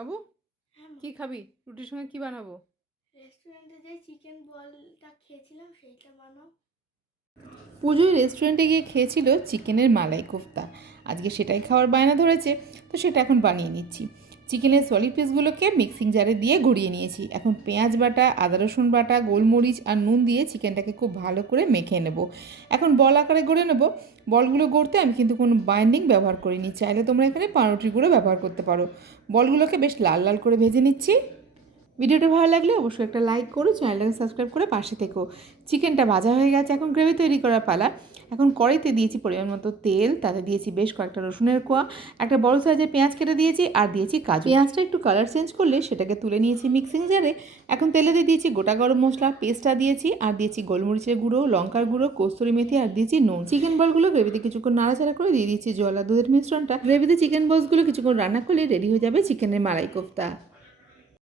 বাবু হ্যাঁ মা। কি খাবি? রুটির সঙ্গে কি বানাবো? রেস্টুরেন্টে যে চিকেন বলটা খেয়েছিলাম সেইটা বানাও। পুজোয় রেস্টুরেন্টে গিয়ে খেয়েছিল চিকেনের মালাই কোফতা। আজকে সেটাই খাওয়ার বায়না ধরেছে, তো সেটা এখন বানিয়ে নিচ্ছি। চিকেনের সলিড পিসগুলোকে মিক্সিং জারে দিয়ে গড়িয়ে নিয়েছি। এখন পেঁয়াজ বাটা, আদা রসুন বাটা, গোলমরিচ আর নুন দিয়ে চিকেনটাকে খুব ভালো করে মেখে নেব। এখন বল আকারে গড়ে নেব। বলগুলো গড়তে আমি কিন্তু কোনো বাইন্ডিং ব্যবহার করিনি, চাইলে তোমরা এখানে পাউরুটির গুঁড়ো ব্যবহার করতে পারো। বলগুলোকে বেশ লাল লাল করে ভেজে নিচ্ছি। ভিডিওটা ভালো লাগলে অবশ্যই একটা লাইক করো, চ্যানেলটাকে সাবস্ক্রাইব করে পাশে থেকো। চিকেনটা ভাজা হয়ে গেছে, এখন গ্রেভি তৈরি করার পালা। এখন কড়াইতে দিয়েছি পরিমাণ মতো তেল, তাতে দিয়েছি বেশ কয়েকটা রসুনের কোয়া, একটা বড় সাইজের পেঁয়াজ কেটে দিয়েছি আর দিয়েছি কাজু। পেঁয়াজটা একটু কালার চেঞ্জ করলে সেটাকে তুলে নিয়েছি মিক্সিং জারে। এখন তেলেতে দিয়েছি গোটা গরম মশলা পেস্টটা দিয়েছি আর দিয়েছি গোলমরিচের গুঁড়ো, লঙ্কার গুঁড়ো, কস্তুরি মেথি আর দিয়েছি নুন। চিকেন বলগুলো গ্রেভিতে কিছুক্ষণ নাড়াচাড়া করে দিয়ে দিয়েছি জল আর দুধের মিশ্রণটা। গ্রেভিতে চিকেন বলসগুলো কিছুক্ষণ রান্না করলে রেডি হয়ে যাবে চিকেনের মালাই কোফতা।